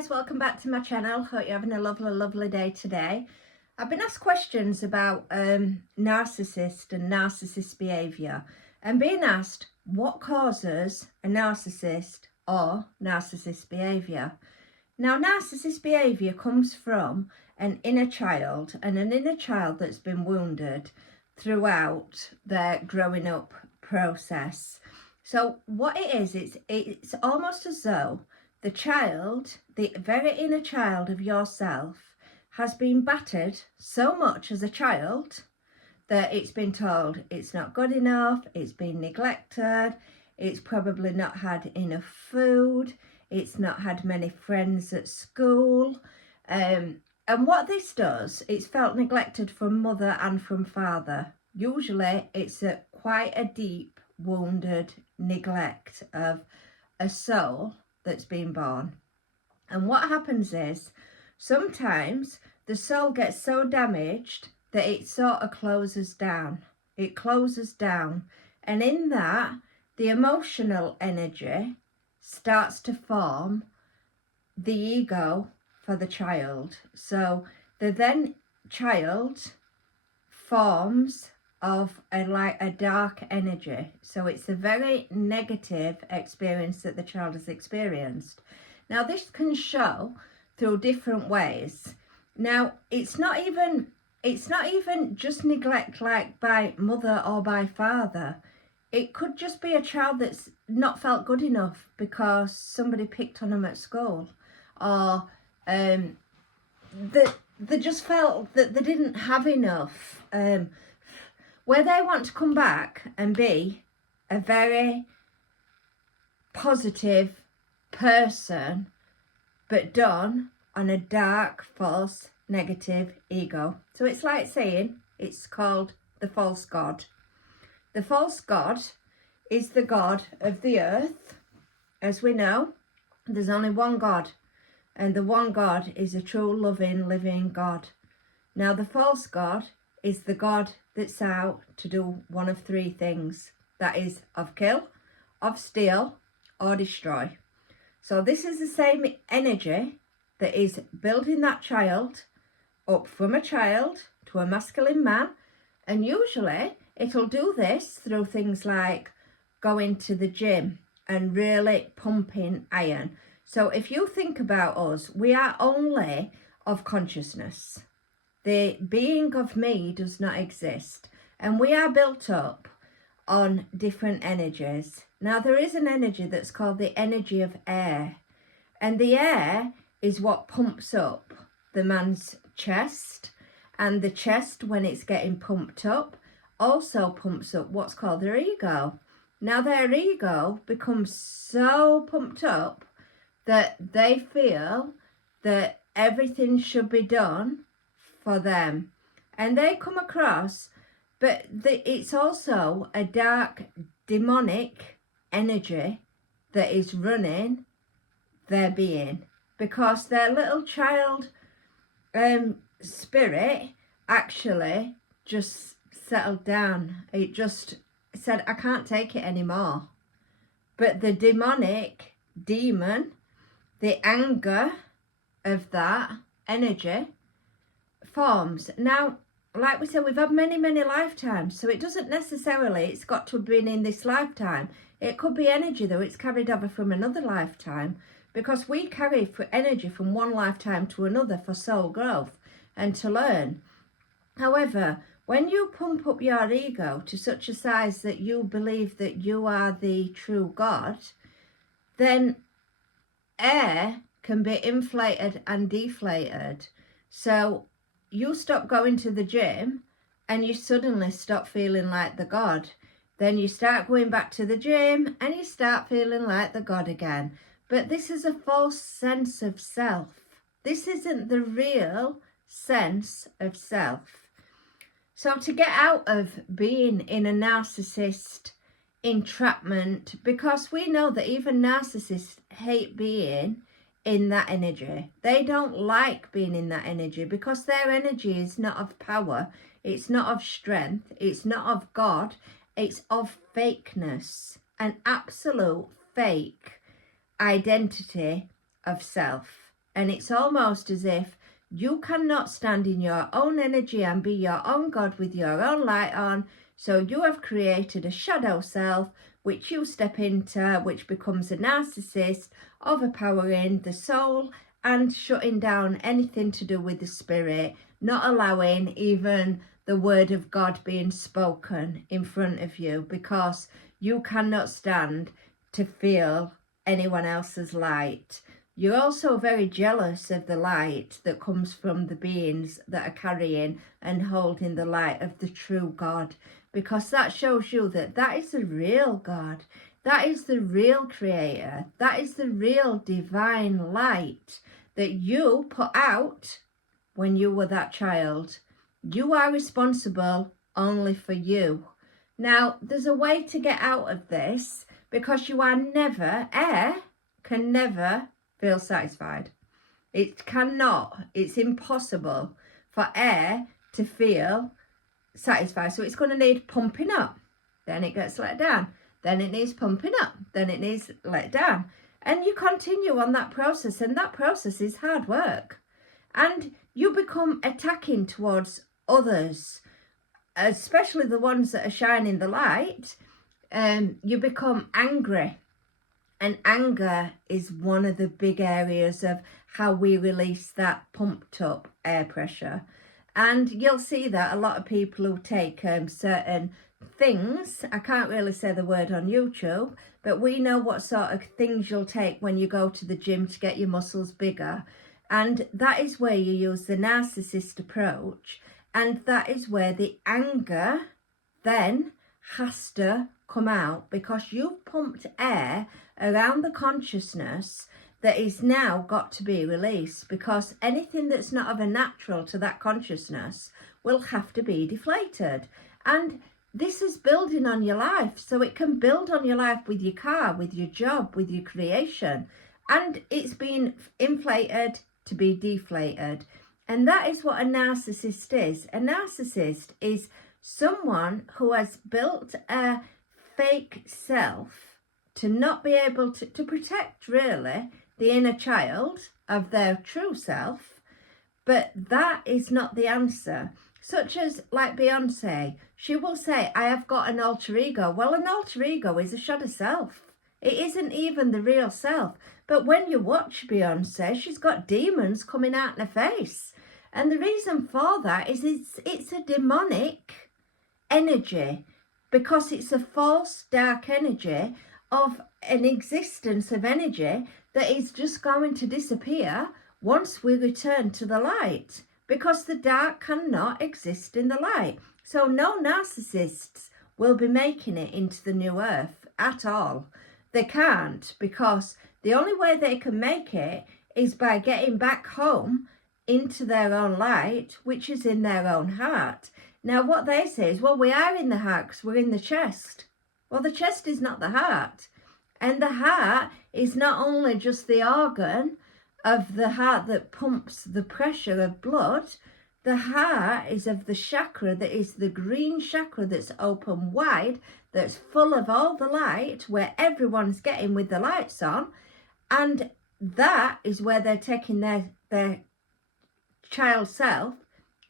guys, welcome back to my channel. Hope you're having a lovely day today. I've been asked questions about narcissist and narcissist behaviour, and being asked what causes a narcissist or narcissist behaviour. Now, narcissist behaviour comes from an inner child, and an inner child that's been wounded throughout their growing up process. So what it is, it's almost as though the child, the very inner child of yourself, has been battered so much as a child that it's been told it's not good enough, it's been neglected, it's probably not had enough food, it's not had many friends at school. And what this does, it's felt neglected from mother and from father. Usually it's quite a deep, wounded neglect of a soul that's been born. And what happens is sometimes the soul gets so damaged that it sort of closes down. It closes down, and in that the emotional energy starts to form the ego for the child. So the then child forms of a dark energy. So it's a very negative experience that the child has experienced. Now this can show through different ways. Now it's not even just neglect like by mother or by father. It could just be a child that's not felt good enough because somebody picked on them at school, or they just felt that they didn't have enough, where they want to come back and be a very positive person, but done on a dark, false, negative ego. So it's like saying it's called the false god. The false god is the god of the earth. As we know, there's only one God, and the one God is a true, loving, living God. Now the false god is the God that's out to do one of three things. That is of kill, of steal, or destroy. So this is the same energy that is building that child up from a child to a masculine man. And usually it'll do this through things like going to the gym and really pumping iron. So if you think about us, we are only of consciousness. The being of me does not exist, and we are built up on different energies. Now there is an energy that's called the energy of air, and the air is what pumps up the man's chest, and the chest, when it's getting pumped up, also pumps up what's called their ego. Now their ego becomes so pumped up that they feel that everything should be done for them, and they come across, but it's also a dark demonic energy that is running their being, because their little child spirit actually just settled down. It just said, I can't take it anymore. But the demonic demon, the anger of that energy forms. Now, like we said, we've had many lifetimes, so it doesn't necessarily, it's got to have been in this lifetime. It could be energy though, it's carried over from another lifetime, because we carry for energy from one lifetime to another for soul growth and to learn. However, when you pump up your ego to such a size that you believe that you are the true God, then air can be inflated and deflated. So you stop going to the gym and you suddenly stop feeling like the God. Then you start going back to the gym and you start feeling like the God again. But this is a false sense of self. This isn't the real sense of self. So to get out of being in a narcissist entrapment, because we know that even narcissists hate being in that energy. They don't like being in that energy because their energy is not of power, it's not of strength, it's not of God, it's of fakeness, an absolute fake identity of self. And it's almost as if you cannot stand in your own energy and be your own God with your own light on. So you have created a shadow self, which you step into, which becomes a narcissist, overpowering the soul and shutting down anything to do with the spirit, not allowing even the word of God being spoken in front of you, because you cannot stand to feel anyone else's light. You're also very jealous of the light that comes from the beings that are carrying and holding the light of the true God, because that shows you that that is the real God. That is the real creator. That is the real divine light that you put out when you were that child. You are responsible only for you. Now, there's a way to get out of this, because you are never, air can never feel satisfied. It cannot, it's impossible for air to feel satisfied. So it's going to need pumping up, then it gets let down, then it needs pumping up, then it needs let down, and you continue on that process, and that process is hard work, and you become attacking towards others, especially the ones that are shining the light. You become angry. And anger is one of the big areas of how we release that pumped up air pressure. And you'll see that a lot of people who take certain things, I can't really say the word on YouTube, but we know what sort of things you'll take when you go to the gym to get your muscles bigger. And that is where you use the narcissist approach. And that is where the anger then has to come out, because you've pumped air around the consciousness that is now got to be released, because anything that's not of a natural to that consciousness will have to be deflated. And this is building on your life, so it can build on your life with your car, with your job, with your creation, and it's been inflated to be deflated. And that is what a narcissist is. A narcissist is someone who has built a fake self to not be able to protect really the inner child of their true self, but that is not the answer. Such as like Beyonce, she will say, I have got an alter ego. Well, an alter ego is a shadow self. It isn't even the real self. But when you watch Beyonce, she's got demons coming out in her face. And the reason for that is it's a demonic energy, because it's a false dark energy of an existence of energy that is just going to disappear once we return to the light, because the dark cannot exist in the light. So no narcissists will be making it into the new earth at all. They can't, because the only way they can make it is by getting back home into their own light, which is in their own heart. Now, what they say is, well, we are in the heart because we're in the chest. Well, the chest is not the heart. And the heart is not only just the organ of the heart that pumps the pressure of blood. The heart is of the chakra that is the green chakra that's open wide, that's full of all the light, where everyone's getting with the lights on. And that is where they're taking their child self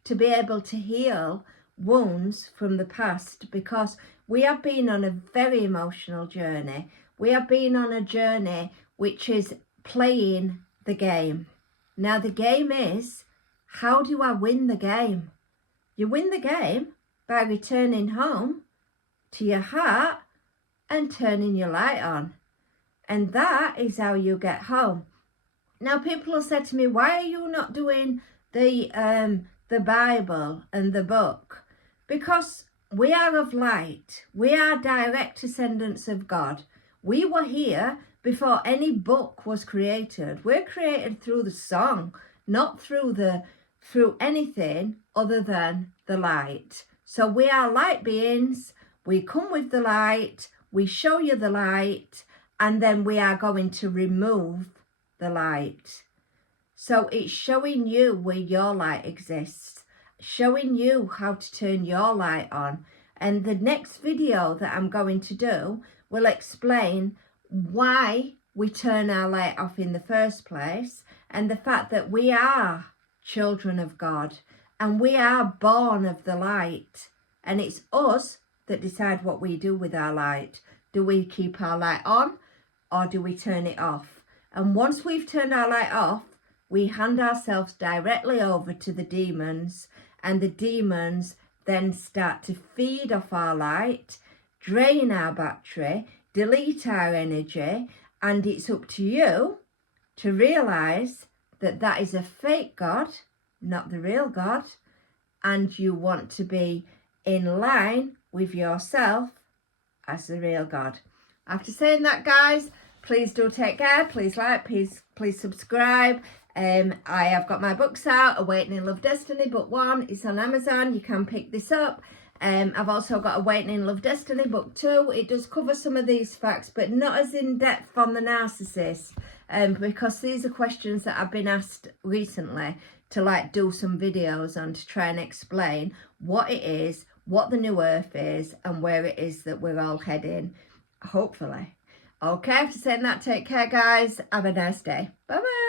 to be able to heal wounds from the past, because we have been on a very emotional journey. We have been on a journey which is playing the game. Now the game is, how do I win the game? You win the game by returning home to your heart and turning your light on. And that is how you get home. Now people have said to me, why are you not doing the Bible and the book? Because we are of light. We are direct descendants of God. We were here before any book was created. We're created through the song, not through anything other than the light. So we are light beings. We come with the light. We show you the light, and then we are going to remove the light. So it's showing you where your light exists, showing you how to turn your light on. And the next video that I'm going to do will explain why we turn our light off in the first place, and the fact that we are children of God and we are born of the light, and it's us that decide what we do with our light. Do we keep our light on or do we turn it off? And once we've turned our light off, we hand ourselves directly over to the demons, and the demons then start to feed off our light, drain our battery, delete our energy, and it's up to you to realise that that is a fake God, not the real God, and you want to be in line with yourself as the real God. After saying that, guys, please do take care. Please like, please subscribe. I have got my books out, Awakening in Love Destiny, book 1. It's on Amazon. You can pick this up. I've also got Awakening in Love Destiny, book 2. It does cover some of these facts, but not as in depth on the narcissist, because these are questions that I've been asked recently to do some videos on, to try and explain what it is, what the new earth is, and where it is that we're all heading, hopefully. Okay, after saying that, take care, guys. Have a nice day. Bye-bye.